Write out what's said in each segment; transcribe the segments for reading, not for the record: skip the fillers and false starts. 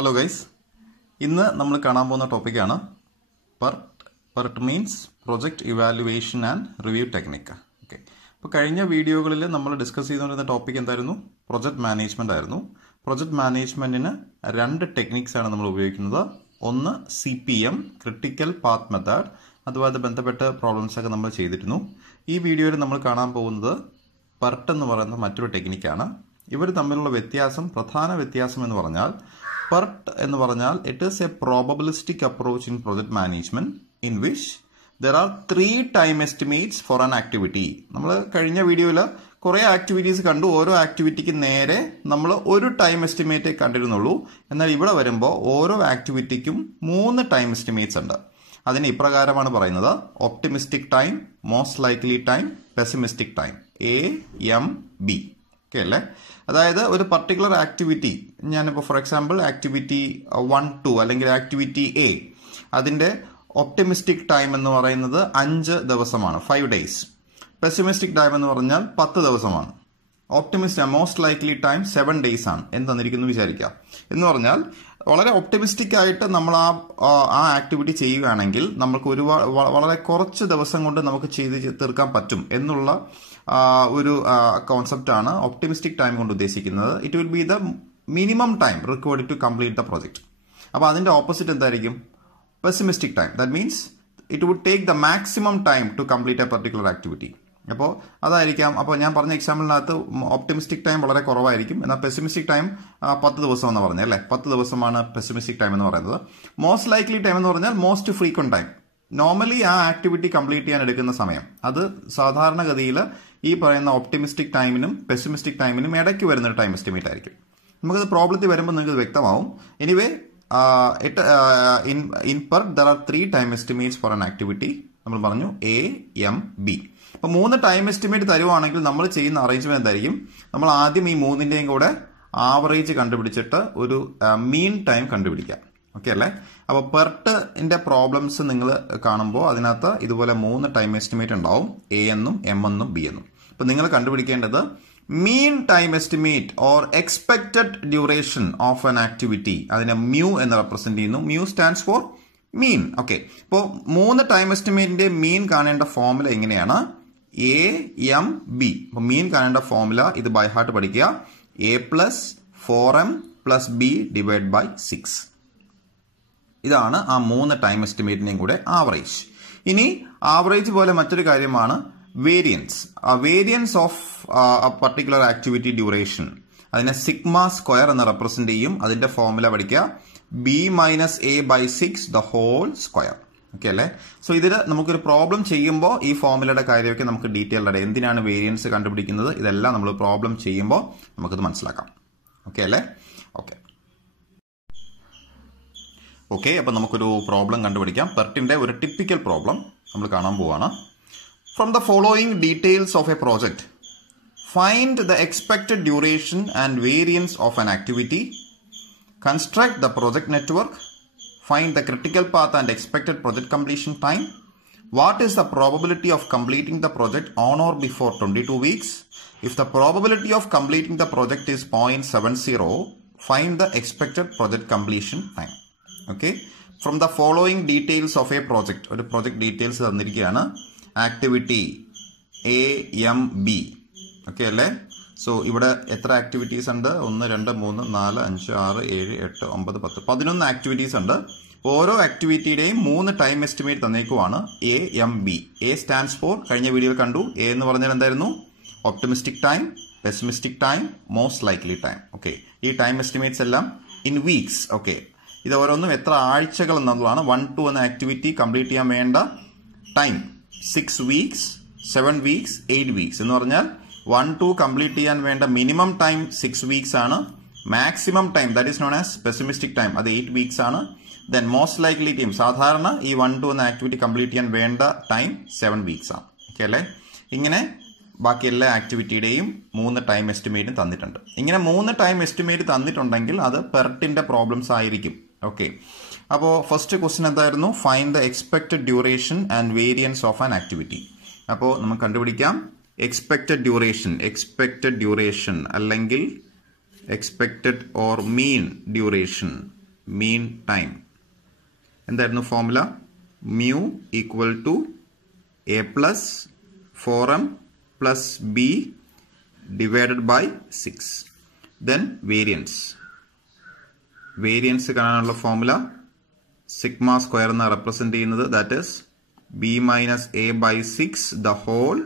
Hello guys, ഇന്ന് നമ്മൾ കാണാൻ പോകുന്ന ടോപ്പിക്കാണ് PERT means project evaluation and review technique. Okay, അപ്പോൾ കഴിഞ്ഞ വീഡിയോകളിൽ നമ്മൾ ഡിസ്കസ് ചെയ്തുകൊണ്ടിരുന്ന ടോപ്പിക് എന്തായിരുന്നു? പ്രൊജക്ട് മാനേജ്മെന്റ് ആയിരുന്നു. പ്രൊജക്ട് മാനേജ്മെന്റിന് രണ്ട് ടെക്നിക്സ് ആണ് നമ്മൾ ഉപയോഗിക്കുന്നത്. ഒന്ന് CPM, ക്രിട്ടിക്കൽ പാത്ത് മെത്തേഡ്, അതുമായി ബന്ധപ്പെട്ട പ്രോബ്ലംസ് ഒക്കെ നമ്മൾ ചെയ്തിരുന്നു. ഈ വീഡിയോയിൽ നമ്മൾ കാണാൻ പോകുന്നത് PERT എന്ന് പറയുന്ന മറ്റൊരു ടെക്നിക്കാണ്. ഇവർ തമ്മിലുള്ള വ്യത്യാസം, പ്രധാന വ്യത്യാസം എന്ന് പറഞ്ഞാൽ PERT എന്ന് പറഞ്ഞാൽ it is A probabilistic approach in project management in which there are 3 time estimates for an activity. നമ്മൾ കഴിഞ്ഞ വീഡിയോയിൽ കുറേ ആക്ടിവിറ്റീസ് കണ്ടു. ഓരോ ആക്ടിവിറ്റിക്ക് നേരെ നമ്മൾ ഒരു ടൈം എസ്റ്റിമേറ്റേ കണ്ടിരുന്നുള്ളൂ. എന്നാൽ ഇവിടെ വരുമ്പോൾ ഓരോ ആക്ടിവിറ്റിക്കും 3 ടൈം എസ്റ്റിമേറ്റ്സ് ഉണ്ട്. അതിന് ഇപ്രകാരമാണ് പറയുന്നത്: optimistic time, most likely time, pessimistic time, AMB. Okay അല്ലേ? അതായത് ഒരു പർട്ടിക്കുലർ ആക്ടിവിറ്റി, ഞാനിപ്പോൾ ഫോർ എക്സാമ്പിൾ ആക്ടിവിറ്റി 1-2 അല്ലെങ്കിൽ ആക്ടിവിറ്റി A, അതിൻ്റെ ഒപ്റ്റിമിസ്റ്റിക് ടൈം എന്ന് പറയുന്നത് 5 ദിവസമാണ്, 5 days. പെസിമിസ്റ്റിക് ടൈം എന്ന് പറഞ്ഞാൽ 10 ദിവസമാണ്. മോസ്റ്റ് ലൈക്ലി ടൈം 7 days ആണ് എന്ന് തന്നിരിക്കുന്നു വിചാരിക്കാം. എന്ന് പറഞ്ഞാൽ വളരെ ഒപ്റ്റിമിസ്റ്റിക് ആയിട്ട് നമ്മൾ ആ ആക്ടിവിറ്റി ചെയ്യുകയാണെങ്കിൽ നമുക്ക് വളരെ കുറച്ച് ദിവസം കൊണ്ട് നമുക്ക് ചെയ്ത് തീർക്കാൻ പറ്റും എന്നുള്ള ഒരു കോൺസെപ്റ്റ് ആണ് ഒപ്റ്റിമിസ്റ്റിക് ടൈം കൊണ്ട് ഉദ്ദേശിക്കുന്നത്. It will be the minimum time required to complete the project. അപ്പോൾ അതിന്റെ ഓപ്പോസിറ്റ് എന്തായിരിക്കും? Pessimistic time. That means it would take the maximum time to complete a particular activity. അപ്പോൾ അതായിരിക്കാം. അപ്പോൾ ഞാൻ പറഞ്ഞ എക്സാമ്പിളിനകത്ത് ഒപ്റ്റിമിസ്റ്റിക് ടൈം വളരെ കുറവായിരിക്കും, എന്നാൽ പെസിമിസ്റ്റിക് ടൈം 10 ദിവസം എന്ന് പറഞ്ഞത് അല്ലേ? 10 ദിവസമാണ് പെസിമിസ്റ്റിക് ടൈം എന്ന് പറയുന്നത്. മോസ്റ്റ് ലൈക്ലി ടൈം എന്ന് പറഞ്ഞാൽ മോസ്റ്റ് ഫ്രീക്വന്റ് ടൈം. നോർമലി ആ ആക്ടിവിറ്റി കംപ്ലീറ്റ് ചെയ്യാൻ എടുക്കുന്ന സമയം, അത് സാധാരണഗതിയിൽ ഈ പറയുന്ന ഒപ്റ്റിമിസ്റ്റിക് ടൈമിനും പെസിമിസ്റ്റിക് ടൈമിനും ഇടയ്ക്ക് വരുന്ന ഒരു ടൈം എസ്റ്റിമേറ്റ് ആയിരിക്കും. നമുക്കത് പ്രോബ്ലത്തിൽ വരുമ്പോൾ നിങ്ങൾക്ക് വ്യക്തമാവും. Anyway, in PERT there are 3 time estimates for an activity. നമ്മൾ പറഞ്ഞു AMB. അപ്പോൾ 3 ടൈം എസ്റ്റിമേറ്റ് തരുവാണെങ്കിൽ നമ്മൾ ചെയ്യുന്ന അറേഞ്ച്മെന്റ് എന്തായിരിക്കും? നമ്മൾ ആദ്യം ഈ 3ന്റെയും കൂടെ ആവറേജ് കണ്ടുപിടിച്ചിട്ട് ഒരു മീൻ ടൈം കണ്ടുപിടിക്കാം. ഓക്കെ അല്ലേ? അപ്പോൾ PERT-ന്റെ പ്രോബ്ലംസ് നിങ്ങൾ കാണുമ്പോൾ അതിനകത്ത് ഇതുപോലെ 3 ടൈം എസ്റ്റിമേറ്റ് ഉണ്ടാവും, A എന്നും M എന്നും B എന്നും. അപ്പോൾ നിങ്ങൾ കണ്ടുപിടിക്കേണ്ടത് മീൻ time estimate or expected duration of an activity. അതിനെ മ്യൂ എന്ന് റെപ്രസെന്റ് ചെയ്യുന്നു. Mu stands for mean. Okay, ഇപ്പോൾ 3 ടൈം എസ്റ്റിമേറ്റിന്റെ മീൻ കാണേണ്ട ഫോർമുല എങ്ങനെയാണ്? AMB. അപ്പോൾ മീൻ കാണേണ്ട ഫോർമുല ഇത് ബൈ ഹാർട്ട് പഠിക്കുക: A + 4M + B / 6. ഇതാണ് ആ 3 ടൈം എസ്റ്റിമേറ്റിന്റെയും കൂടെ ആവറേജ്. ഇനി ആവറേജ് പോലെ മറ്റൊരു കാര്യമാണ് variance. Variance of particular activity duration, അതിനെ സിഗ്മ സ്ക്വയർ എന്ന് റെപ്രസെന്റ് ചെയ്യും. അതിന്റെ ഫോർമുല പഠിക്കുക: B - A/6 the whole square. Okay അല്ലേ? സോ ഇതിൽ നമുക്കൊരു പ്രോബ്ലം ചെയ്യുമ്പോൾ ഈ ഫോർമുലയുടെ കാര്യമൊക്കെ നമുക്ക് ഡീറ്റെയിൽഡ് ആയിട്ട് എന്തിനാണ് വേരിയൻസ് കണ്ടുപിടിക്കുന്നത് ഇതെല്ലാം നമ്മൾ പ്രോബ്ലം ചെയ്യുമ്പോൾ നമുക്കത് മനസ്സിലാക്കാം. ഓക്കെ അല്ലേ? ഓക്കെ, അപ്പോൾ നമുക്കൊരു പ്രോബ്ലം കണ്ടുപിടിക്കാം. PERT-ന്റെ ഒരു ടിപ്പിക്കൽ പ്രോബ്ലം നമ്മൾ കാണാൻ പോവാണ്. From the following details of a project, find the expected duration and variance of an activity, construct the project network, find the critical path and expected project completion time, what is the probability of completing the project on or before 22 weeks, if the probability of completing the project is 0.70, find the expected project completion time. Okay, from the following details of a project, ഒരു project details തന്നിരിക്കുകയാണ്. Activity AMB. Okay അല്ലേ? So ഇവിടെ എത്ര activities ഉണ്ട്? 1, 2, 3, 4, 5, 6, 7, 8, 9, 10, 11 activities ഉണ്ട്. ഓരോ ആക്ടിവിറ്റിയുടെയും 3 time estimate തന്നേക്കുവാണ്. AMB. A സ്റ്റാൻഡ്സ് ഫോർ, കഴിഞ്ഞ വീഡിയോയിൽ കണ്ടു, A എന്ന് പറഞ്ഞാൽ എന്തായിരുന്നു? Optimistic time, pessimistic time, most likely time. Okay, ഈ ടൈം എസ്റ്റിമേറ്റ്സ് എല്ലാം ഇൻ വീക്സ്. ഓക്കെ, ഇത് ഓരോന്നും എത്ര ആഴ്ചകൾ എന്നുള്ളതാണ്. 1-2 എന്ന ആക്ടിവിറ്റി കംപ്ലീറ്റ് ചെയ്യാൻ വേണ്ട ടൈം 6 weeks, 7 weeks, 8 weeks എന്ന് പറഞ്ഞാൽ 1-2 കംപ്ലീറ്റ് ചെയ്യാൻ വേണ്ട മിനിമം ടൈം 6 weeks ആണ്. Maximum time that is known as pessimistic time, അത് 8 weeks ആണ്. ദെൻ മോസ്റ്റ് ലൈക്ലി ടൈം, സാധാരണ ഈ 1-2 എന്ന ആക്ടിവിറ്റി കംപ്ലീറ്റ് ചെയ്യാൻ വേണ്ട ടൈം 7 weeks ആണ്. ഓക്കെ അല്ലേ? ഇങ്ങനെ ബാക്കി എല്ലാ ആക്ടിവിറ്റിയുടെയും 3 ടൈം എസ്റ്റിമേറ്റും തന്നിട്ടുണ്ട്. ഇങ്ങനെ 3 ടൈം എസ്റ്റിമേറ്റ് തന്നിട്ടുണ്ടെങ്കിൽ അത് PERT-ന്റെ പ്രോബ്ലംസ് ആയിരിക്കും. ഓക്കെ, അപ്പോൾ ഫസ്റ്റ് ക്വസ്റ്റ്യൻ എന്തായിരുന്നു? Find the expected duration and variance of an activity. അപ്പോൾ നമുക്ക് കണ്ടുപിടിക്കാം എക്സ്പെക്റ്റഡ് ഡ്യൂറേഷൻ അല്ലെങ്കിൽ expected or mean duration. Mean time. എന്തായിരുന്നു formula? mu equal to a plus 4m plus b divided by 6. Then variance. Variance കാണാനുള്ള formula sigma square എന്ന് represent ചെയ്യുന്നത് that is b minus a by 6 the whole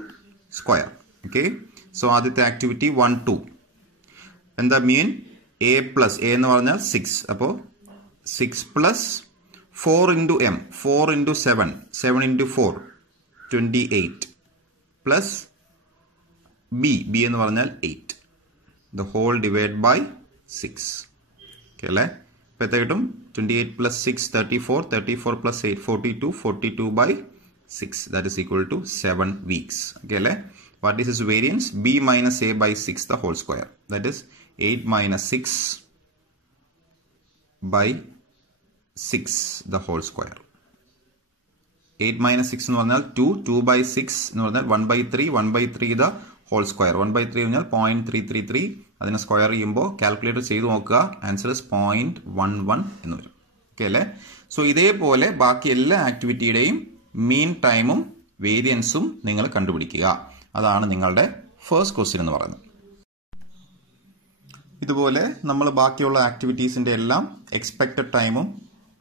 square. Okay. So ആദ്യത്തെ activity 1 2. എന്താ മീൻ? a plus a എന്ന് പറഞ്ഞാൽ 6. അപ്പോൾ 6 plus 4 into m, 4 into 7, 7 into 4, 28 plus b എന്ന് പറഞ്ഞാൽ 8. The whole divided by 6. Okay അല്ലേ? അപ്പോൾ എത്ര കിട്ടും? 28 plus 6, 34, 34 plus 8, 42, 42 by 6. That is equal to 7 weeks. Okay അല്ലേ? What is its variance? b minus a by 6 the whole square. That is 8 minus 6 by 6 the whole square. 8 minus 6 എന്ന് പറഞ്ഞാൽ 2, 2 by 6 എന്ന് പറഞ്ഞാൽ 1 by 3, 1 by 3 the whole square. 1 by 3 എന്ന് പറഞ്ഞാൽ 0.333. അതിനെ square ചെയ്യുമ്പോൾ calculator ചെയ്ത് നോക്കുക, ആൻസർ ഇസ് 0.11 എന്ന് വരും. ഓക്കെ അല്ലേ? സോ ഇതേപോലെ ബാക്കി എല്ലാ ആക്ടിവിറ്റിയുടെയും മീൻ ടൈമും വേരിയൻസും നിങ്ങൾ കണ്ടുപിടിക്കുക. അതാണ് നിങ്ങളുടെ ഫസ്റ്റ് ക്വസ്റ്റ്യൻ എന്ന് പറയുന്നത്. ഇതുപോലെ നമ്മൾ ബാക്കിയുള്ള ആക്ടിവിറ്റീസിന്റെ എല്ലാം എക്സ്പെക്റ്റഡ് ടൈമും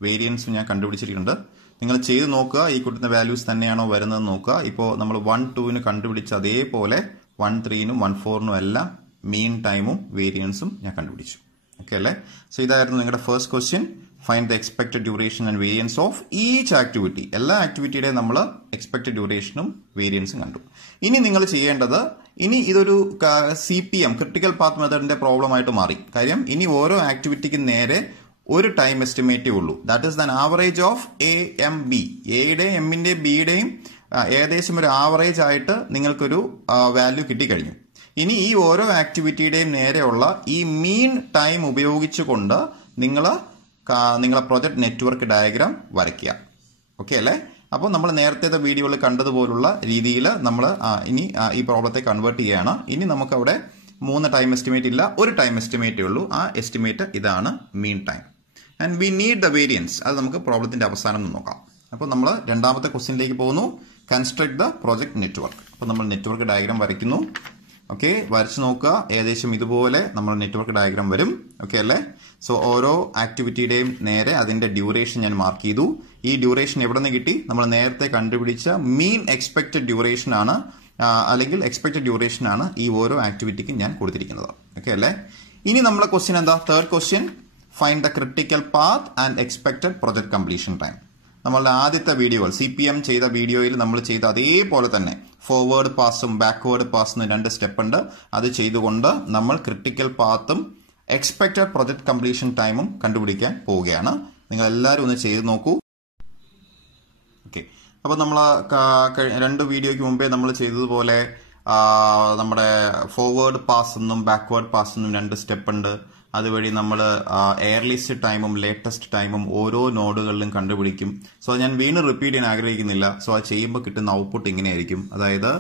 വേരിയൻസും ഞാൻ കണ്ടുപിടിച്ചിട്ടുണ്ട്. നിങ്ങൾ ചെയ്ത് നോക്കുക, ഈ കിട്ടുന്ന വാല്യൂസ് തന്നെയാണോ വരുന്നത് നോക്കുക. ഇപ്പോൾ നമ്മൾ 1 2 കണ്ടുപിടിച്ച അതേപോലെ 1 3 1 4 എല്ലാം മീൻ ടൈമും വേരിയൻസും ഞാൻ കണ്ടുപിടിച്ചു. ഓക്കെ അല്ലേ? സോ ഇതായിരുന്നു നിങ്ങളുടെ first question. Find the expected duration and variance of each activity. എല്ലാ ആക്ടിവിറ്റിയുടെ നമ്മൾ എക്സ്പെക്റ്റഡ് ഡ്യൂറേഷനും വേരിയൻസും കണ്ടു. ഇനി നിങ്ങൾ ചെയ്യേണ്ടത്, ഇനി ഇതൊരു CPM ക്രിട്ടിക്കൽ പാത്ത് മെത്തേഡിന്റെ പ്രോബ്ലം ആയിട്ട് മാറി. കാര്യം ഇനി ഓരോ ആക്ടിവിറ്റിക്കും നേരെ ഒരു ടൈം എസ്റ്റിമേറ്റേ ഉള്ളൂ. That is then average of AMB. എയുടെയും എമ്മിന്റെയും ബിയുടെയും ഏകദേശം ഒരു ആവറേജ് ആയിട്ട് നിങ്ങൾക്കൊരു വാല്യൂ കിട്ടിക്കഴിഞ്ഞു. ഇനി ഈ ഓരോ ആക്ടിവിറ്റിയുടെയും നേരെയുള്ള ഈ മീൻ ടൈം ഉപയോഗിച്ചുകൊണ്ട് നിങ്ങളെ പ്രൊജക്ട് നെറ്റ്വർക്ക് ഡയഗ്രാം വരയ്ക്കുക. ഓക്കെ അല്ലേ? അപ്പോൾ നമ്മൾ നേരത്തെ വീഡിയോയിൽ കണ്ടതുപോലുള്ള രീതിയിൽ നമ്മൾ ഇനി ഈ പ്രോബ്ലത്തെ കൺവേർട്ട് ചെയ്യുകയാണ്. ഇനി നമുക്ക് അവിടെ 3 ടൈം എസ്റ്റിമേറ്റ് ഇല്ല, ഒരു ടൈം എസ്റ്റിമേറ്റേ ഉള്ളൂ. ആ എസ്റ്റിമേറ്റ് ഇതാണ് mean time. And we need the variance. അത് നമുക്ക് പ്രോബ്ലത്തിന്റെ അവസാനം നോക്കാം. അപ്പോൾ നമ്മൾ രണ്ടാമത്തെ ക്വസ്റ്റ്യനിലേക്ക് പോകുന്നു. Construct the project network. അപ്പോൾ നമ്മൾ നെറ്റ്വർക്ക് ഡയഗ്രാം വരയ്ക്കുന്നു. ഓക്കെ, വരച്ചു നോക്കുക. ഏകദേശം ഇതുപോലെ നമ്മൾ നെറ്റ്വർക്ക് ഡയഗ്രാം വരും. ഓക്കെ അല്ലേ? സോ ഓരോ ആക്ടിവിറ്റിയുടെയും നേരെ അതിന്റെ ഡ്യൂറേഷൻ ഞാൻ മാർക്ക് ചെയ്തു. ഈ ഡ്യൂറേഷൻ എവിടെ നിന്ന് കിട്ടി? നമ്മൾ നേരത്തെ കണ്ടുപിടിച്ച മീൻ എക്സ്പെക്റ്റഡ് ഡ്യൂറേഷൻ ആണ്, അല്ലെങ്കിൽ എക്സ്പെക്റ്റഡ് ഡ്യൂറേഷൻ ആണ് ഈ ഓരോ ആക്ടിവിറ്റിക്കും ഞാൻ കൊടുത്തിരിക്കുന്നത്. ഓക്കെ അല്ലേ? ഇനി നമ്മളെ ക്വസ്റ്റ്യൻ എന്താ? Third question, find the critical path and expected project completion time. നമ്മളുടെ ആദ്യത്തെ വീഡിയോകൾ CPM ചെയ്ത വീഡിയോയിൽ നമ്മൾ ചെയ്ത അതേപോലെ തന്നെ ഫോർവേഡ് പാസും ബാക്ക്വേർഡ് പാസും 2 സ്റ്റെപ്പ് ഉണ്ട്. അത് ചെയ്തുകൊണ്ട് നമ്മൾ ക്രിട്ടിക്കൽ പാത്തും എക്സ്പെക്റ്റഡ് പ്രൊജക്ട് കംപ്ലീഷൻ ടൈമും കണ്ടുപിടിക്കാൻ പോവുകയാണ്. നിങ്ങൾ എല്ലാവരും ഒന്ന് ചെയ്ത് നോക്കൂ. ഓക്കെ, അപ്പോൾ നമ്മൾ 2 വീഡിയോയ്ക്ക് മുമ്പേ നമ്മൾ ചെയ്തതുപോലെ നമ്മുടെ ഫോർവേഡ് പാസ് എന്നും ബാക്ക്വേർഡ് പാസ് എന്നും 2 സ്റ്റെപ്പ് ഉണ്ട്. അതുവഴി നമ്മൾ എയർലിസ്റ്റ് ടൈമും ലേറ്റസ്റ്റ് ടൈമും ഓരോ നോഡുകളിലും കണ്ടുപിടിക്കും. സോ ഞാൻ വീണ്ടും റിപ്പീറ്റ് ചെയ്യാൻ ആഗ്രഹിക്കുന്നില്ല. സോ അത് ചെയ്യുമ്പോൾ കിട്ടുന്ന ഔട്ട്പുട്ട് ഇങ്ങനെയായിരിക്കും. അതായത്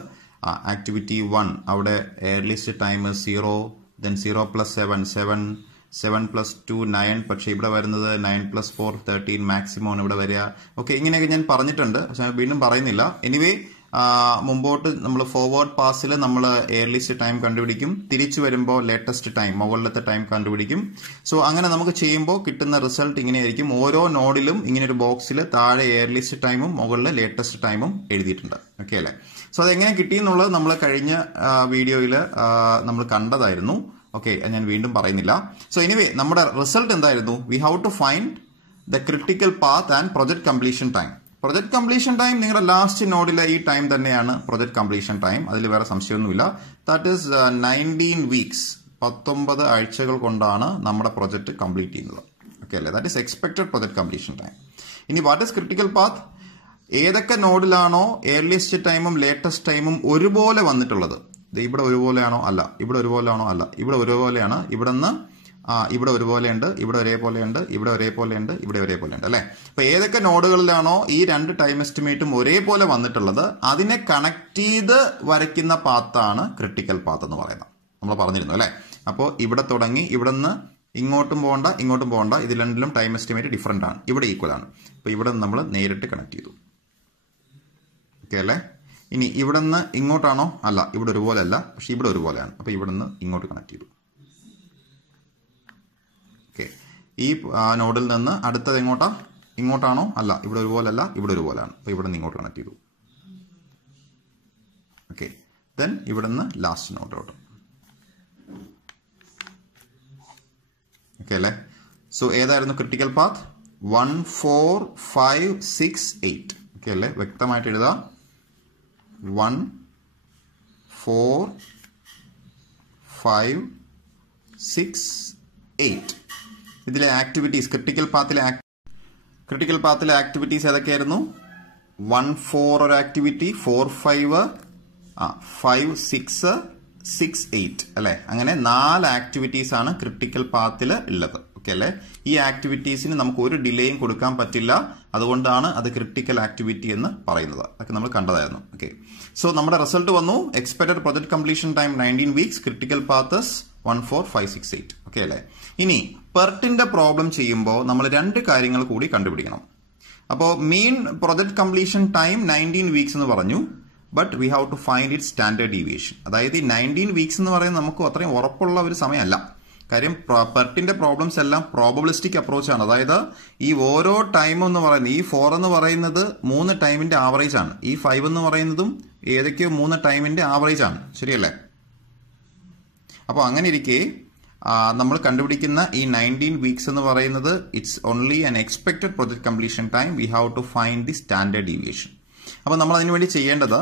ആക്ടിവിറ്റി 1 അവിടെ എയർലിസ്റ്റ് ടൈം 0, ദെൻ 0 + 7 7, 7 + 2 9. പക്ഷെ ഇവിടെ വരുന്നത് 9 + 4 13 മാക്സിമം ആണ് ഇവിടെ വരിക. ഓക്കെ, ഇങ്ങനെയൊക്കെ ഞാൻ പറഞ്ഞിട്ടുണ്ട്, പക്ഷെ വീണ്ടും പറയുന്നില്ല. എനിവേ മുമ്പോട്ട് നമ്മൾ ഫോർവേഡ് പാസിൽ നമ്മൾ എയർലിസ്റ്റ് ടൈം കണ്ടുപിടിക്കും. തിരിച്ചു വരുമ്പോൾ ലേറ്റസ്റ്റ് ടൈം, മുകളിലത്തെ ടൈം കണ്ടുപിടിക്കും. സോ അങ്ങനെ നമുക്ക് ചെയ്യുമ്പോൾ കിട്ടുന്ന റിസൾട്ട് ഇങ്ങനെയായിരിക്കും. ഓരോ നോഡിലും ഇങ്ങനെ ഒരു ബോക്സിൽ താഴെ എയർലിസ്റ്റ് ടൈമും മുകളിൽ ലേറ്റസ്റ്റ് ടൈമും എഴുതിയിട്ടുണ്ട്. ഓക്കെ അല്ലേ? സോ അതെങ്ങനെ കിട്ടിയെന്നുള്ളത് നമ്മൾ കഴിഞ്ഞ വീഡിയോയിൽ നമ്മൾ കണ്ടതായിരുന്നു. ഓക്കെ, ഞാൻ വീണ്ടും പറയുന്നില്ല. സോ എനിവേ നമ്മുടെ റിസൾട്ട് എന്തായിരുന്നു? We have to find the critical path and project completion time. Project completion time നിങ്ങളുടെ ലാസ്റ്റ് നോഡിലെ ഈ ടൈം തന്നെയാണ് പ്രൊജക്ട് കംപ്ലീഷൻ ടൈം. അതിൽ വേറെ സംശയമൊന്നുമില്ല. ദാറ്റ് ഈസ് 19 വീക്സ്, 19 ആഴ്ചകൾ കൊണ്ടാണ് നമ്മുടെ പ്രൊജക്ട് കംപ്ലീറ്റ് ചെയ്യുന്നത്. ഓക്കെ അല്ലേ? That is expected project completion time. ഇനി വാട്ട് ഈസ് ക്രിട്ടിക്കൽ പാത്ത്? ഏതൊക്കെ നോഡിലാണോ എയർലിസ്റ്റ് ടൈമും ലേറ്റസ്റ്റ് ടൈമും ഒരുപോലെ വന്നിട്ടുള്ളത്, ഇവിടെ ഒരുപോലെയാണോ? അല്ല. ഇവിടെ ഒരുപോലെയാണോ? അല്ല. ഇവിടെ ഒരുപോലെയാണ്. ഇവിടെ ഒരുപോലെയുണ്ട്, ഇവിടെ ഒരേപോലെയുണ്ട്, ഇവിടെ ഒരേപോലെയുണ്ട്, ഇവിടെ ഒരേപോലെയുണ്ട് അല്ലെ? അപ്പൊ ഏതൊക്കെ നോഡുകളിലാണോ ഈ 2 ടൈം എസ്റ്റിമേറ്റും ഒരേപോലെ വന്നിട്ടുള്ളത് അതിനെ കണക്ട് ചെയ്ത് വരയ്ക്കുന്ന പാത്താണ് ക്രിട്ടിക്കൽ പാത്ത് എന്ന് പറയുന്നത്. നമ്മൾ പറഞ്ഞിരുന്നു അല്ലെ? അപ്പോൾ ഇവിടെ തുടങ്ങി ഇവിടെ നിന്ന് ഇങ്ങോട്ടും പോകണ്ട, ഇത് രണ്ടിലും ടൈം എസ്റ്റിമേറ്റ് ഡിഫറൻ്റ് ആണ്. ഇവിടെ ഈക്വൽ ആണ്. അപ്പോൾ ഇവിടെ നമ്മൾ നേരിട്ട് കണക്ട് ചെയ്തു. ഓക്കെ അല്ലേ? ഇനി ഇവിടെ നിന്ന് ഇങ്ങോട്ടാണോ? അല്ല, ഇവിടെ ഒരുപോലെ അല്ല, പക്ഷെ ഇവിടെ ഒരുപോലെയാണ്. അപ്പോൾ ഇവിടെ നിന്ന് ഇങ്ങോട്ട് കണക്ട് ചെയ്തു. ഓക്കെ, ഈ നോഡിൽ നിന്ന് അടുത്തത് ഇങ്ങോട്ടാണോ? അല്ല, ഇവിടെ ഒരുപോലെ അല്ല, ഇവിടെ ഒരുപോലെയാണ്. അപ്പോൾ ഇവിടെ നിന്ന് ഇങ്ങോട്ട് കണക്ട് ചെയ്തു. ഓക്കെ, ദെൻ ഇവിടെ നിന്ന് ലാസ്റ്റ് നോഡിലോട്ട്. ഓക്കെ അല്ലേ? സോ ഏതായിരുന്നു ക്രിട്ടിക്കൽ പാത്ത്? 1 4 5 6 8. ഓക്കെ അല്ലേ? വ്യക്തമായിട്ട് എഴുതാം. 1 4 5 6 8. ഇതിലെ ആക്ടിവിറ്റീസ്, ക്രിട്ടിക്കൽ പാത്തിലെ ആക്ടിവിറ്റീസ് ഏതൊക്കെയായിരുന്നു? 1 4 ഒരു ആക്ടിവിറ്റി, 4 5 5 6 6 8 അല്ലെ? അങ്ങനെ 4 ആക്ടിവിറ്റീസ് ആണ് ക്രിട്ടിക്കൽ പാത്തിൽ ഉള്ളത്. ഓക്കെ അല്ലെ? ഈ ആക്ടിവിറ്റീസിന് നമുക്ക് ഒരു ഡിലേയും കൊടുക്കാൻ പറ്റില്ല. അതുകൊണ്ടാണ് അത് ക്രിട്ടിക്കൽ ആക്ടിവിറ്റി എന്ന് പറയുന്നത്. അതൊക്കെ നമ്മൾ കണ്ടതായിരുന്നു. ഓക്കെ, സോ നമ്മുടെ റിസൾട്ട് വന്നു. Expected project completion time 19 weeks, critical path 1 4 5 6 8. Okay അല്ലെ? ഇനി പെർട്ടിന്റെ പ്രോബ്ലം ചെയ്യുമ്പോൾ നമ്മൾ 2 കാര്യങ്ങൾ കൂടി കണ്ടുപിടിക്കണം. അപ്പോൾ mean project completion time 19 weeks എന്ന് പറഞ്ഞു. But we have to find it standard deviation. അതായത് ഈ 19 വീക്സ് എന്ന് പറയുന്നത് നമുക്ക് അത്രയും ഉറപ്പുള്ള ഒരു സമയമല്ല. കാര്യം പെർട്ടിന്റെ പ്രോബ്ലംസ് എല്ലാം പ്രോബബിലിസ്റ്റിക് അപ്രോച്ച് ആണ്. അതായത് ഈ ഓരോ ടൈം എന്ന് പറയുന്നത്, ഈ 4 എന്ന് പറയുന്നത് 3 ടൈമിന്റെ ആവറേജ് ആണ്. ഈ 5 എന്ന് പറയുന്നതും ഏതൊക്കെയോ 3 ടൈമിന്റെ ആവറേജ് ആണ്. ശരിയല്ലേ? അപ്പോൾ അങ്ങനെ ഇരിക്കെ നമ്മൾ കണ്ടുപിടിക്കുന്ന ഈ 19 വീക്സ് എന്ന് പറയുന്നത് it's only an expected project completion time. We have to find the standard deviation. അപ്പോൾ നമ്മൾ അതിനുവേണ്ടി ചെയ്യേണ്ടത്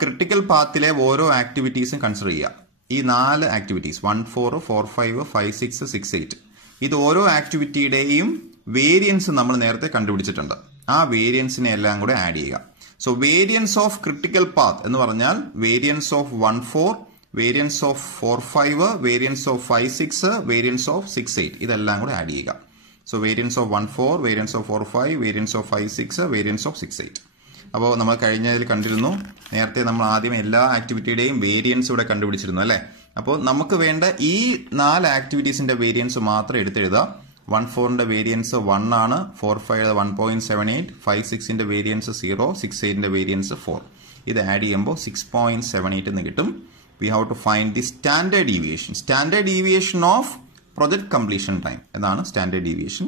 ക്രിട്ടിക്കൽ പാത്തിലെ ഓരോ ആക്ടിവിറ്റീസും കൺസിഡർ ചെയ്യുക. ഈ 4 ആക്ടിവിറ്റീസ് 1 4 4 5 5 6 6 8, ഇത് ഓരോ ആക്ടിവിറ്റിയുടെയും വേരിയൻസ് നമ്മൾ നേരത്തെ കണ്ടുപിടിച്ചിട്ടുണ്ട്. ആ വേരിയൻസിനെ എല്ലാം കൂടെ ആഡ് ചെയ്യുക. So variance of critical path എന്ന് പറഞ്ഞാൽ variance of 1 4, variance of 4 5, variance of 5 6, variance of 6 8, ഇതെല്ലാം കൂടെ ആഡ് ചെയ്യുക. So variance of 1 4, variance of 4 5, variance of 5 6, variance of 6 8. അപ്പോൾ നമ്മൾ കഴിഞ്ഞതിൽ കണ്ടിരുന്നു, നേരത്തെ നമ്മൾ ആദ്യം എല്ലാ ആക്ടിവിറ്റിയുടെയും വേരിയൻസ് ഇവിടെ കണ്ടുപിടിച്ചിരുന്നു അല്ലേ? അപ്പോൾ നമുക്ക് വേണ്ട ഈ 4 ആക്ടിവിറ്റീസിന്റെ വേരിയൻസ് മാത്രം എടുത്തെഴുതാം. 1 4ന്റെ വേരിയൻസ് 1 ആണ്, 4 5 1.78, 5 6ന്റെ വേരിയൻസ് 0, 6 8ന്റെ വേരിയൻസ് 4. ഇത് ആഡ് ചെയ്യുമ്പോൾ 6.78 എന്ന് കിട്ടും. We have to find the standard deviation. Standard deviation of project completion time എന്നാണ് standard deviation.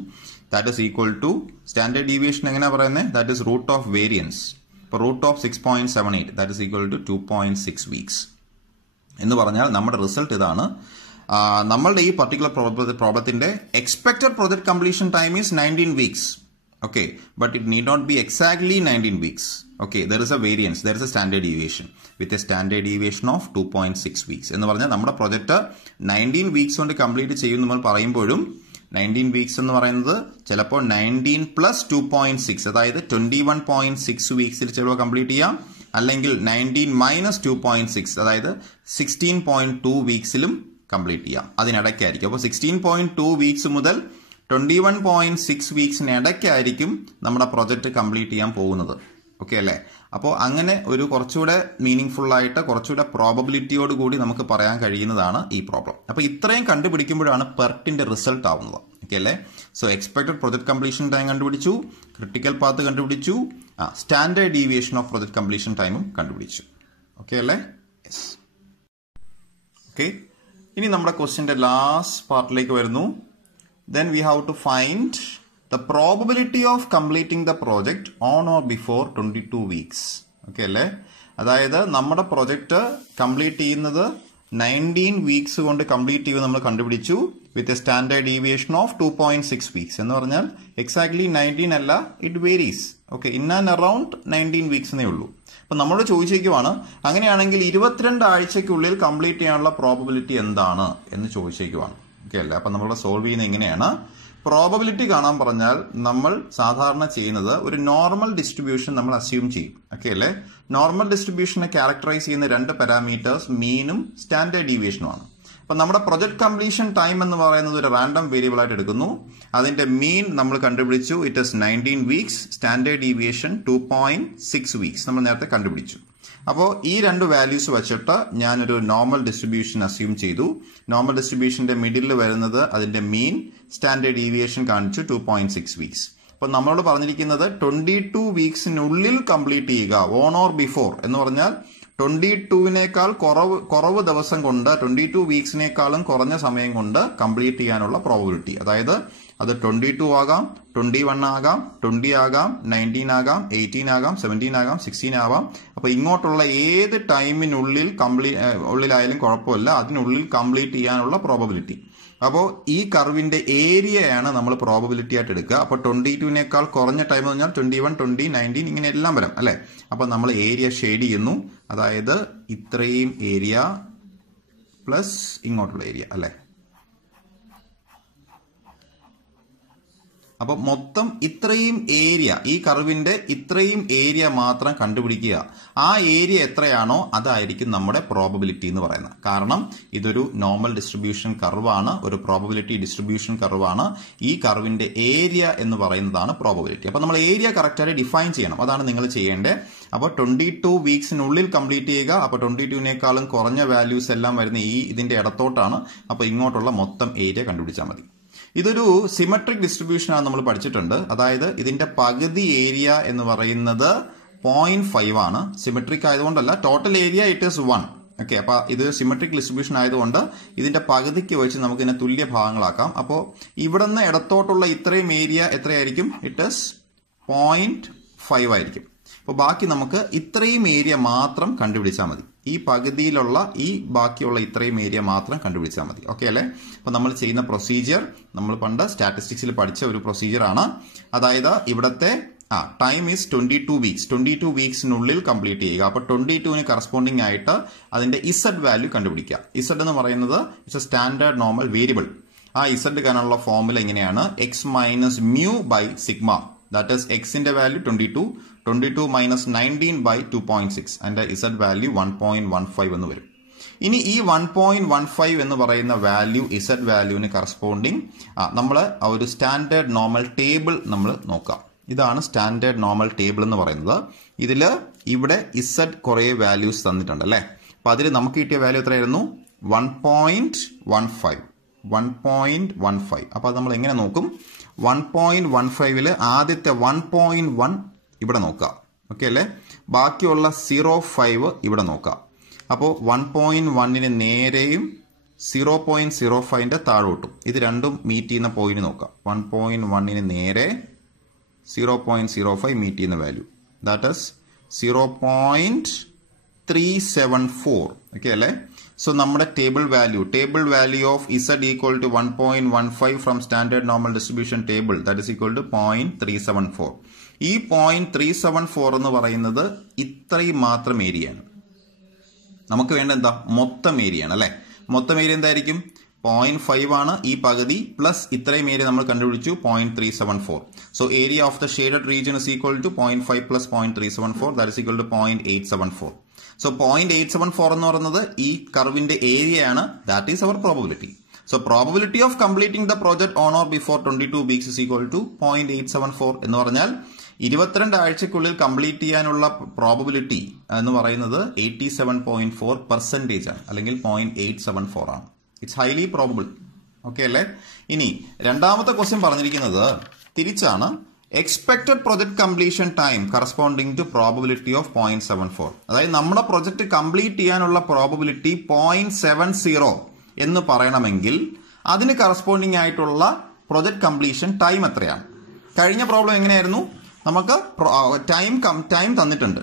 That is equal to standard deviation എങ്ങനെ പറയുന്നത്? That is root of variance. അപ്പോൾ root of 6.78, that is equal to 2.6 weeks. എന്ന് പറഞ്ഞാൽ നമ്മുടെ result ഇതാണ്. നമ്മളുടെ ഈ പർട്ടിക്കുലർ പ്രോബ്ലത്തിന്റെ expected project completion time is 19 weeks. Okay, but it need not be exactly 19 weeks. Okay, there is a variance, there is a standard deviation with a standard deviation of 2.6 weeks. എന്ന് പറഞ്ഞാൽ നമ്മുടെ project 19 weeks കൊണ്ട് complete ചെയ്യും നമ്മൾ പറയുമ്പോഴും 19 weeks എന്ന് പറയുന്നത് ചിലപ്പോൾ 19 പ്ലസ് 2.6, അതായത് 21.6 വീക്സിൽ ചിലപ്പോൾ കംപ്ലീറ്റ് ചെയ്യാം. അല്ലെങ്കിൽ 19 മൈനസ് 2.6, അതായത് 16.2 വീക്സിലും കംപ്ലീറ്റ് ചെയ്യാം. അതിനിടയ്ക്കായിരിക്കും. അപ്പോൾ 16.2 വീക്സ് മുതൽ 21.6 വീക്സിന് ഇടയ്ക്കായിരിക്കും നമ്മുടെ പ്രൊജക്ട് കംപ്ലീറ്റ് ചെയ്യാൻ പോകുന്നത്. ഓക്കെ അല്ലേ? അപ്പോൾ അങ്ങനെ ഒരു കുറച്ചുകൂടെ മീനിങ് ഫുൾ ആയിട്ട് കുറച്ചുകൂടെ പ്രോബബിലിറ്റിയോട് കൂടി നമുക്ക് പറയാൻ കഴിയുന്നതാണ് ഈ പ്രോബ്ലം. അപ്പോൾ ഇത്രയും കണ്ടുപിടിക്കുമ്പോഴാണ് പെർട്ടിന്റെ റിസൾട്ട് ആവുന്നത്. ഓക്കെ അല്ലേ? So expected project completion time കണ്ടുപിടിച്ചു, ക്രിട്ടിക്കൽ പാത്ത് കണ്ടുപിടിച്ചു, standard deviation of project completion ടൈമും കണ്ടുപിടിച്ചു. ഓക്കെ അല്ലേ? യെസ്. ഓക്കെ, ഇനി നമ്മുടെ ക്വസ്റ്റ്യന്റെ ലാസ്റ്റ് പാർട്ടിലേക്ക് വരുന്നു. Then we have to find the probability of completing the project on or before 22 weeks. Okay അല്ലേ? അതായത് നമ്മുടെ പ്രൊജക്ട് കംപ്ലീറ്റ് ചെയ്യുന്നത് 19 വീക്സ് കൊണ്ട് കംപ്ലീറ്റ് ചെയ്യുന്നത് നമ്മൾ കണ്ടുപിടിച്ചു with a standard deviation of 2.6 weeks. എന്ന് പറഞ്ഞാൽ എക്സാക്ട്ലി 19 അല്ല, it varies. Okay, in and around 19 വീക്സിനേ ഉള്ളൂ. അപ്പൊ നമ്മളോട് ചോദിച്ചേക്കുവാണ്, അങ്ങനെയാണെങ്കിൽ 22 ആഴ്ചയ്ക്കുള്ളിൽ കംപ്ലീറ്റ് ചെയ്യാനുള്ള പ്രോബബിലിറ്റി എന്താണ് എന്ന് ചോദിച്ചേക്കുവാണ്. ഓക്കെ അല്ലേ? അപ്പൊ നമ്മൾ സോൾവ് ചെയ്യുന്നത് എങ്ങനെയാണ്? പ്രോബബിലിറ്റി കാണാൻ പറഞ്ഞാൽ നമ്മൾ സാധാരണ ചെയ്യുന്നത് ഒരു നോർമൽ ഡിസ്ട്രിബ്യൂഷൻ നമ്മൾ അസ്യൂം ചെയ്യും. ഓക്കെ അല്ലേ? നോർമൽ ഡിസ്ട്രിബ്യൂഷനെ ക്യാരക്ടറൈസ് ചെയ്യുന്ന 2 പാരാമീറ്റേഴ്സ് മീനും സ്റ്റാൻഡേർഡ് ഡീവിയേഷനുമാണ്. അപ്പൊ നമ്മുടെ പ്രൊജക്ട് കംപ്ലീഷൻ ടൈം എന്ന് പറയുന്നത് ഒരു റാൻഡം വേരിയബിൾ ആയിട്ട് എടുക്കുന്നു. അതിന്റെ മീൻ നമ്മൾ കണ്ടുപിടിച്ചു, it is 19 weeks. Standard deviation 2.6 weeks നമ്മൾ നേരത്തെ കണ്ടുപിടിച്ചു. അപ്പോൾ ഈ രണ്ട് വാല്യൂസ് വെച്ചിട്ട് ഞാനൊരു നോർമൽ ഡിസ്ട്രിബ്യൂഷൻ അസ്യൂം ചെയ്തു. നോർമൽ ഡിസ്ട്രിബ്യൂഷന്റെ മിഡിൽ വരുന്നത് അതിന്റെ മീൻ, സ്റ്റാൻഡേർഡ് ഡീവിയേഷൻ കാണിച്ചു 2.6 വീക്സ്. അപ്പൊ നമ്മളോട് പറഞ്ഞിരിക്കുന്നത് 22 വീക്സിനുള്ളിൽ കംപ്ലീറ്റ് ചെയ്യുക, ഓൺ ഓർ ബിഫോർ എന്ന് പറഞ്ഞാൽ 22വിനേക്കാൾ കുറവ് ദിവസം കൊണ്ട്, 22 വീക്സിനേക്കാളും കുറഞ്ഞ സമയം കൊണ്ട് കംപ്ലീറ്റ് ചെയ്യാനുള്ള പ്രോബബിലിറ്റി. അതായത് അത് 22 ആകാം, 21 ആകാം, 20 ആകാം, 19 ആകാം, 18 ആകാം, 17 ആകാം, 16 ആവാം. അപ്പൊ ഇങ്ങോട്ടുള്ള ഏത് ടൈമിനുള്ളിൽ ഉള്ളിലായാലും കുഴപ്പമില്ല, അതിനുള്ളിൽ കംപ്ലീറ്റ് ചെയ്യാനുള്ള പ്രോബബിലിറ്റി. അപ്പോൾ ഈ കർവിന്റെ ഏരിയയാണ് നമ്മൾ പ്രോബബിലിറ്റി ആയിട്ട് എടുക്കുക. അപ്പോൾ 22വിനേക്കാൾ കുറഞ്ഞ ടൈം എന്ന് പറഞ്ഞാൽ 21, 20, 19 ഇങ്ങനെ എല്ലാം വരാം അല്ലെ. അപ്പൊ നമ്മൾ ഏരിയ ഷെയ്ഡ് ചെയ്യുന്നു. അതായത് ഇത്രയും ഏരിയ പ്ലസ് ഇങ്ങോട്ടുള്ള ഏരിയ അല്ലെ. അപ്പൊ മൊത്തം ഇത്രയും ഏരിയ, ഈ കർവിന്റെ ഇത്രയും ഏരിയ മാത്രം കണ്ടുപിടിക്കുക. ആ ഏരിയ എത്രയാണോ അതായിരിക്കും നമ്മുടെ പ്രോബബിലിറ്റി എന്ന് പറയുന്നത്. കാരണം ഇതൊരു നോർമൽ ഡിസ്ട്രിബ്യൂഷൻ കർവാണ്, ഒരു പ്രോബബിലിറ്റി ഡിസ്ട്രിബ്യൂഷൻ കർവാണ്. ഈ കർവിന്റെ ഏരിയ എന്ന് പറയുന്നതാണ് പ്രോബബിലിറ്റി. അപ്പൊ നമ്മൾ ഏരിയ കറക്റ്റായിട്ട് ഡിഫൈൻ ചെയ്യണം. അതാണ് നിങ്ങൾ ചെയ്യേണ്ടത്. അപ്പോൾ 22 വീക്സിനുള്ളിൽ കംപ്ലീറ്റ് ചെയ്യുക. അപ്പോൾ 22വിനേക്കാളും കുറഞ്ഞ വാല്യൂസ് എല്ലാം വരുന്ന ഇതിന്റെ ഇടത്തോട്ടാണ്. അപ്പൊ ഇങ്ങോട്ടുള്ള മൊത്തം ഏരിയ കണ്ടുപിടിച്ചാൽ മതി. ഇതൊരു സിമെട്രിക് ഡിസ്ട്രിബ്യൂഷൻ ആണ്, നമ്മൾ പഠിച്ചിട്ടുണ്ട്. അതായത് ഇതിന്റെ പകുതി ഏരിയ എന്ന് പറയുന്നത് 0.5 ആണ്. സിമെട്രിക് ആയതുകൊണ്ടല്ല, total area it is 1. Okay, അപ്പൊ ഇത് സിമെട്രിക് ഡിസ്ട്രിബ്യൂഷൻ ആയതുകൊണ്ട് ഇതിന്റെ പകുതിക്ക് വെച്ച് നമുക്ക് ഇതിനെ തുല്യ ഭാഗങ്ങളാക്കാം. അപ്പോൾ ഇവിടെ നിന്ന് ഇടത്തോട്ടുള്ള ഇത്രയും ഏരിയ എത്രയായിരിക്കും? ഇറ്റ് ഈസ് 0.5 ആയിരിക്കും. അപ്പോൾ ബാക്കി നമുക്ക് ഇത്രയും ഏരിയ മാത്രം കണ്ടുപിടിച്ചാൽ മതി. ഈ പകുതിയിലുള്ള ഈ ബാക്കിയുള്ള ഇത്രയും ഏരിയ മാത്രം കണ്ടുപിടിച്ചാൽ മതി. ഓക്കെ അല്ലേ? അപ്പൊ നമ്മൾ ചെയ്യുന്ന പ്രൊസീജിയർ നമ്മൾ പണ്ട് സ്റ്റാറ്റിസ്റ്റിക്സിൽ പഠിച്ച ഒരു പ്രൊസീജിയർ ആണ്. അതായത് ഇവിടത്തെ ടൈം ഈസ് 22 വീക്സ്. 22 വീക്സിനുള്ളിൽ കംപ്ലീറ്റ് ചെയ്യുക. അപ്പൊ 22ന് കറസ്പോണ്ടിങ് ആയിട്ട് അതിന്റെ ഇസഡ് വാല്യൂ കണ്ടുപിടിക്കുക. ഇസഡ് എന്ന് പറയുന്നത് it's a standard normal variable. ആ ഇസഡ് കാണാനുള്ള ഫോർമുല എങ്ങനെയാണ്? X minus mu by sigma. That is എക്സിന്റെ വാല്യൂ 22 മൈനസ് 19 ബൈ 2.6 അതിന്റെ ഇസഡ് വാല്യൂ 1.15 എന്ന് വരും. ഇനി ഈ 1.15 എന്ന് പറയുന്ന വാല്യൂ ഇസഡ് വാല്യൂവിന് കറസ്പോണ്ടിങ് നമ്മൾ ഒരു സ്റ്റാൻഡേർഡ് നോർമൽ ടേബിൾ നമ്മൾ നോക്കാം. ഇതാണ് സ്റ്റാൻഡേർഡ് നോർമൽ ടേബിൾ എന്ന് പറയുന്നത്. ഇവിടെ ഇസഡ് കുറെ വാല്യൂസ് തന്നിട്ടുണ്ട് അല്ലെ. അപ്പൊ അതിൽ നമുക്ക് കിട്ടിയ വാല്യൂ എത്രയായിരുന്നു? 1.15. അപ്പൊ അത് നമ്മൾ എങ്ങനെ നോക്കും? 1.15 ആദ്യത്തെ 1.1 ഇവിടെ നോക്കാം. ഓക്കെ അല്ലേ? ബാക്കിയുള്ള 0.5 ഇവിടെ നോക്കാം. അപ്പോൾ 1.1ന് നേരെയും 0.05ന്റെ താഴോട്ടും ഇത് രണ്ടും മീറ്റ് ചെയ്യുന്ന പോയിന്റ് നോക്കാം. 1.1ന് നേരെ 0.05 മീറ്റ് ചെയ്യുന്ന വാല്യൂ ദാറ്റ് ഈസ് 0.374. ഓക്കെ അല്ലേ? സോ നമ്മുടെ table value of Z equal to 1.15 from standard normal distribution table that is equal to 0.374. ഈ 0.374 എന്ന് പറയുന്നത് ഇത്രയും മാത്രം ഏരിയയാണ്. നമുക്ക് വേണ്ട എന്താ? മൊത്തം ഏരിയ ആണ് അല്ലെ. മൊത്തം ഏരിയ എന്തായിരിക്കും? 0.5 ആണ് ഈ പകുതി പ്ലസ് ഇത്രയും ഏരിയ നമ്മൾ കണ്ടുപിടിച്ചു 0.374. So area of the shaded region is equal to 0.5 plus 0.374 that is equal to 0.874. So 0.874 എന്ന് പറയുന്നത് ഈ കർവിന്റെ ഏരിയ ആണ്. That is our probability. So probability of completing the project on or before 22 weeks is equal to 0.874 എന്ന് പറഞ്ഞാൽ 22 ആഴ്ചക്കുള്ളിൽ complete ചെയ്യാനുള്ള probability എന്ന് പറയുന്നത് 87.4% ആണ്, അല്ലെങ്കിൽ 0.874 ആണ്. It's highly probable. ഓക്കെ അല്ലേ? ഇനി രണ്ടാമത്തെ ക്വസ്റ്റ്യൻ പറഞ്ഞിരിക്കുന്നത് തിരിച്ചാണ്. Expected project completion time corresponding to probability of 0.74. അതായത് നമ്മുടെ പ്രൊജക്ട് കംപ്ലീറ്റ് ചെയ്യാനുള്ള പ്രോബബിലിറ്റി 0.70 എന്ന് പറയണമെങ്കിൽ അതിന് കറസ്പോണ്ടിങ് ആയിട്ടുള്ള പ്രൊജക്ട് കംപ്ലീഷൻ ടൈം എത്രയാണ്? കഴിഞ്ഞ പ്രോബ്ലം എങ്ങനെയായിരുന്നു? നമുക്ക് ടൈം തന്നിട്ടുണ്ട്.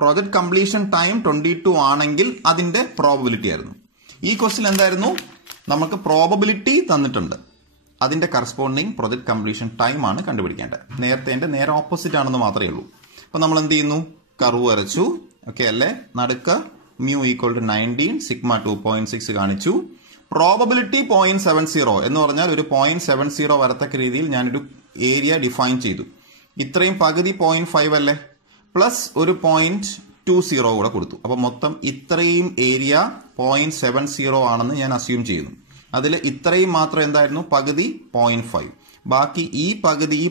പ്രൊജക്ട് കംപ്ലീഷൻ ടൈം 22 ആണെങ്കിൽ അതിന്റെ പ്രോബബിലിറ്റി ആയിരുന്നു. ഈ ക്വസ്റ്റ്യൻ എന്തായിരുന്നു? നമുക്ക് പ്രോബബിലിറ്റി തന്നിട്ടുണ്ട്, അതിന്റെ കറസ്പോണ്ടിങ് പ്രൊജക്ട് കംപ്ലീഷൻ ടൈം ആണ് കണ്ടുപിടിക്കേണ്ടത്. നേരെ ഓപ്പോസിറ്റ് ആണെന്ന് മാത്രമേ ഉള്ളൂ. അപ്പൊ നമ്മൾ എന്ത് ചെയ്യുന്നു? കർവ് വരച്ചു. ഓക്കെ അല്ലേ? നടുക്ക് മ്യൂ ഈക്വൽ ടു 19, സിഗ്മ 2.6 കാണിച്ചു. പ്രോബബിലിറ്റി 0.70 എന്ന് പറഞ്ഞാൽ ഒരു 0.70 വരത്തക്ക രീതിയിൽ ഞാനൊരു ഏരിയ ഡിഫൈൻ ചെയ്തു. ഇത്രയും പകുതി 0.5 അല്ലേ, പ്ലസ് ഒരു 0.20 കൂടെ കൊടുത്തു. അപ്പൊ മൊത്തം ഇത്രയും ഏരിയ 0.70 ആണെന്ന് ഞാൻ അസ്യൂം ചെയ്യുന്നു. അതിൽ ഇത്രയും മാത്രം എന്തായിരുന്നു? പകുതി 0.5. ബാക്കി ഈ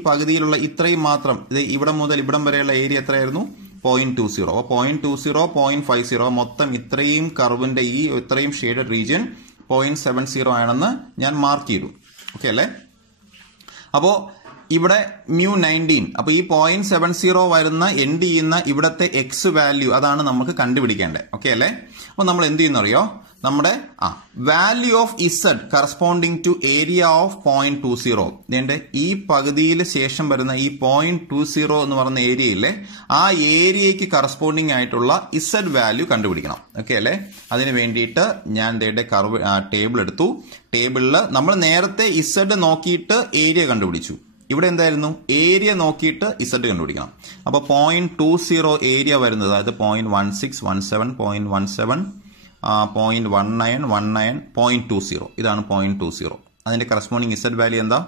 പകുതിയിലുള്ള ഇത്രയും മാത്രം, ഇത് ഇവിടം മുതൽ ഇവിടം വരെയുള്ള ഏരിയ എത്രയായിരുന്നു? 0.20. അപ്പോൾ 0.20, 0.50 മൊത്തം ഇത്രയും കർവിന്റെ ഇത്രയും ഷെയ്ഡഡ് റീജിയൻ 0.70 ആണെന്ന് ഞാൻ മാർക്ക് ചെയ്തു. ഓക്കെ അല്ലേ? അപ്പോ ഇവിടെ μ19, അപ്പൊ ഈ 0.70 വരുന്ന എൻഡ് ചെയ്യുന്ന ഇവിടത്തെ എക്സ് വാല്യൂ അതാണ് നമുക്ക് കണ്ടുപിടിക്കേണ്ടത്. ഓക്കെ അല്ലേ? അപ്പൊ നമ്മൾ എന്ത് ചെയ്യുന്നറിയോ, നമ്മുടെ value of Z corresponding to area of 0.20. ഇതിന്റെ ഈ പകുതിയിൽ ശേഷം വരുന്ന ഈ 0.20 എന്ന് പറയുന്ന ഏരിയയിലെ ആ ഏരിയയ്ക്ക് കറസ്പോണ്ടിങ് ആയിട്ടുള്ള ഇസഡ് വാല്യൂ കണ്ടുപിടിക്കണം. ഓക്കെ അല്ലേ? അതിന് വേണ്ടിയിട്ട് ഞാൻ ഇതിന്റെ കർവ് ടേബിൾ എടുത്തു. ടേബിളിൽ നമ്മൾ നേരത്തെ ഇസഡ് നോക്കിയിട്ട് ഏരിയ കണ്ടുപിടിച്ചു. ഇവിടെ എന്തായിരുന്നു, ഏരിയ നോക്കിയിട്ട് ഇസഡ് കണ്ടുപിടിക്കണം. അപ്പൊ 0.20 ഏരിയ വരുന്നത്, അതായത് 0.1617, 0.17, 0.19, 0.20 ഇതാണ് 0.20. അതിന്റെ കറസ്പോണ്ടിങ് ഇസഡ് വാല്യൂ എന്താ,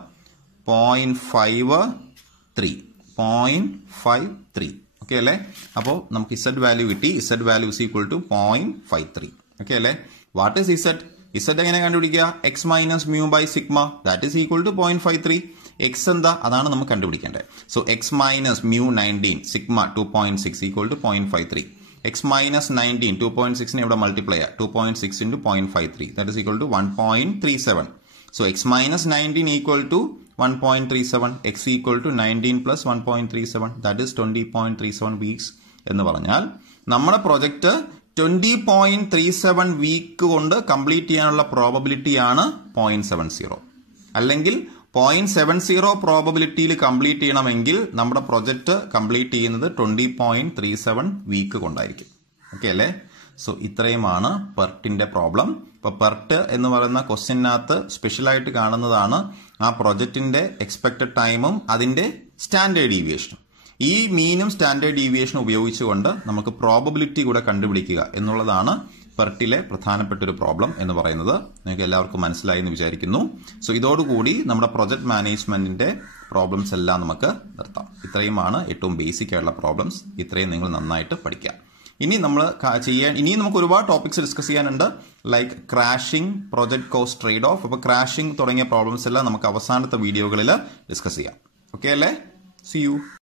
0.53. ഓക്കെ അല്ലേ? അപ്പോൾ നമുക്ക് ഇസഡ് വാല്യൂ കിട്ടി. Z value is equal to 0.53. Okay അല്ലേ? What is Z? ഇസഡ് എങ്ങനെ കണ്ടുപിടിക്കുക? X minus mu by sigma, that is equal to 0.53. എക്സ് എന്താ, അതാണ് നമുക്ക് കണ്ടുപിടിക്കേണ്ടത്. So X minus mu 19 sigma 2.6 equal to 0.53. X minus 19 2.6 ഇവിടെ multiply 2.6 into 0.53, that is equal to 1.37. So X minus 19 equal to 1.37, X equal to 19 plus 1.37, that is 20.37 weeks എന്ന് പറഞ്ഞാൽ നമ്മുടെ project 20.37 week കൊണ്ട് കംപ്ലീറ്റ് ചെയ്യാനുള്ള പ്രോബബിലിറ്റി ആണ് 0.70. അല്ലെങ്കിൽ 0.70 പ്രോബബിലിറ്റിയിൽ complete ചെയ്യണമെങ്കിൽ നമ്മുടെ പ്രൊജക്ട് കംപ്ലീറ്റ് ചെയ്യുന്നത് 20.37 വീക്ക് കൊണ്ടായിരിക്കും. ഓക്കെ അല്ലേ? സോ ഇത്രയുമാണ് പെർട്ടിന്റെ പ്രോബ്ലം. ഇപ്പൊ പെർട്ട് എന്ന് പറയുന്ന ക്വസ്റ്റ്യനകത്ത് സ്പെഷ്യലായിട്ട് കാണുന്നതാണ് ആ പ്രൊജക്ടിന്റെ എക്സ്പെക്ടഡ് ടൈമും അതിന്റെ സ്റ്റാൻഡേർഡ് ഡീവിയേഷനും. ഈ മീനും സ്റ്റാൻഡേർഡ് ഡീവിയേഷനും ഉപയോഗിച്ചുകൊണ്ട് നമുക്ക് പ്രോബബിലിറ്റി കൂടെ കണ്ടുപിടിക്കുക എന്നുള്ളതാണ് പെർട്ടിലെ പ്രധാനപ്പെട്ട ഒരു പ്രോബ്ലം എന്ന് പറയുന്നത്. നിങ്ങൾക്ക് എല്ലാവർക്കും മനസ്സിലായി എന്ന് വിചാരിക്കുന്നു. സോ ഇതോടുകൂടി നമ്മുടെ പ്രൊജക്ട് മാനേജ്മെന്റിന്റെ പ്രോബ്ലംസ് എല്ലാം നമുക്ക് നിർത്താം. ഇത്രയുമാണ് ഏറ്റവും ബേസിക് ആയിട്ടുള്ള പ്രോബ്ലംസ്. ഇത്രയും നിങ്ങൾ നന്നായിട്ട് പഠിക്കുക. ഇനി ഇനിയും നമുക്ക് ഒരുപാട് ടോപ്പിക്സ് ഡിസ്കസ് ചെയ്യാനുണ്ട്, like crashing, project cost trade off. അപ്പൊ ക്രാഷിംഗ് തുടങ്ങിയ പ്രോബ്ലംസ് എല്ലാം നമുക്ക് അവസാനത്തെ വീഡിയോകളിൽ ഡിസ്കസ് ചെയ്യാം. ഓക്കെ അല്ലേ? See U.